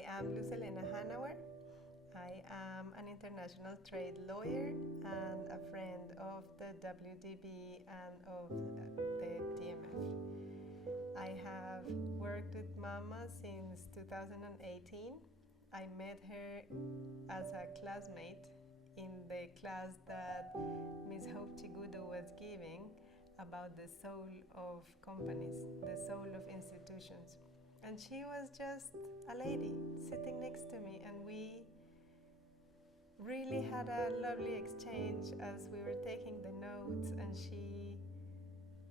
I am Luz Helena Hanauer. I am an international trade lawyer and a friend of the WDB and of the TMF. I have worked with Mama since 2018. I met her as a classmate in the class that Ms. Mbeki was giving about the soul of companies, the soul of institutions. And she was just a lady sitting next to me, and we really had a lovely exchange as we were taking the notes, and she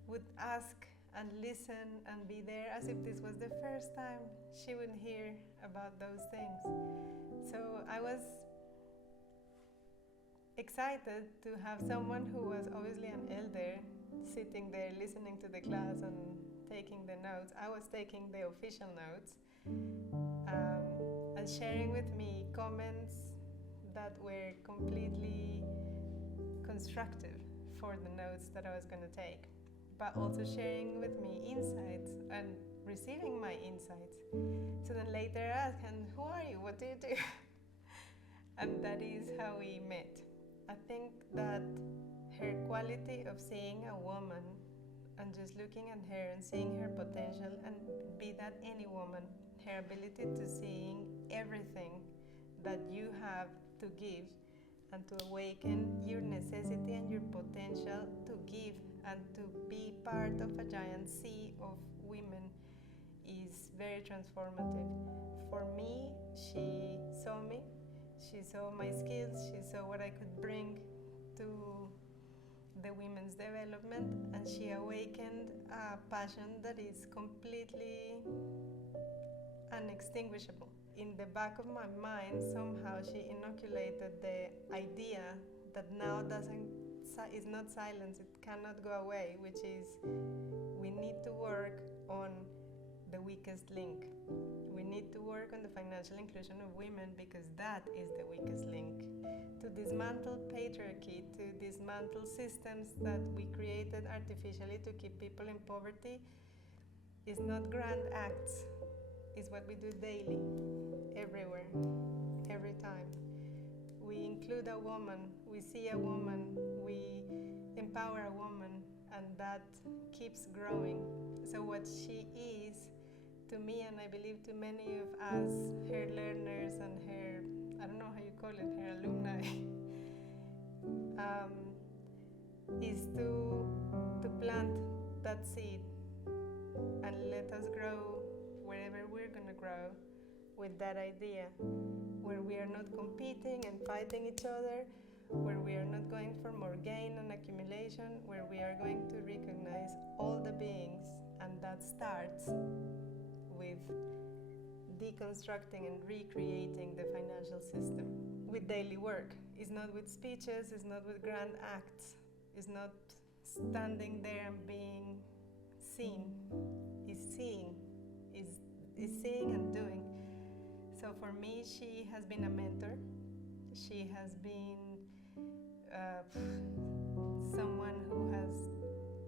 would ask and listen and be there as if this was the first time she would hear about those things. So I was excited to have someone who was obviously an elder sitting there listening to the class and taking the notes. I was taking the official notes and sharing with me comments that were completely constructive for the notes that I was going to take, but also sharing with me insights and receiving my insights. So then later I asked, and who are you? What do you do? And that is how we met. I think that her quality of seeing a woman and just looking at her and seeing her potential, and be that any woman, her ability to seeing everything that you have to give and to awaken your necessity and your potential to give and to be part of a giant sea of women is very transformative. For me, she saw me, she saw my skills, she saw what I could bring to the women's development, and she awakened a passion that is completely unextinguishable. In the back of my mind, somehow she inoculated the idea that now is not silence, it cannot go away, which is we need to work on the weakest link. We need to work on the financial inclusion of women because that is the weakest link. To dismantle patriarchy, to dismantle systems that we created artificially to keep people in poverty is not grand acts. It's what we do daily, everywhere, every time. We include a woman, we see a woman, we empower a woman, and that keeps growing. So what she is to me, and I believe to many of us, her learners and her, I don't know how you call it, her alumni, is to plant that seed and let us grow wherever we're going to grow with that idea, where we are not competing and fighting each other, where we are not going for more gain and accumulation, where we are going to recognize all the beings, and that starts with deconstructing and recreating the financial system with daily work. It's not with speeches, it's not with grand acts, it's not standing there and being seen. It's seeing, it's seeing and doing. So for me, she has been a mentor. She has been someone who has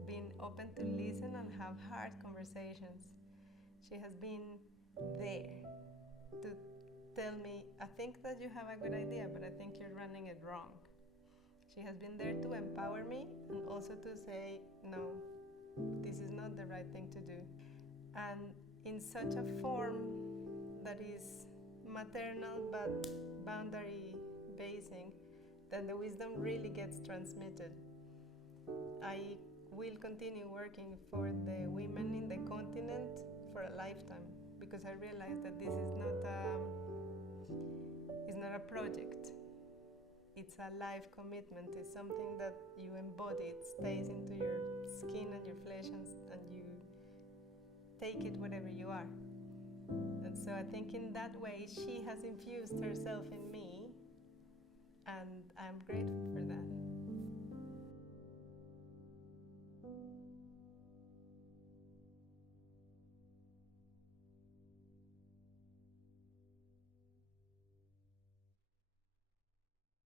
been open to listen and have hard conversations. She has been there to tell me, I think that you have a good idea, but I think you're running it wrong. She has been there to empower me and also to say, no, this is not the right thing to do. And in such a form that is maternal but boundary basing, that the wisdom really gets transmitted. I will continue working for the women in the continent for a lifetime, because I realized that this is not a project. It's a life commitment. It's something that you embody. It stays into your skin and your flesh, and you take it whatever you are. And so I think in that way she has infused herself in me, and I'm grateful for that.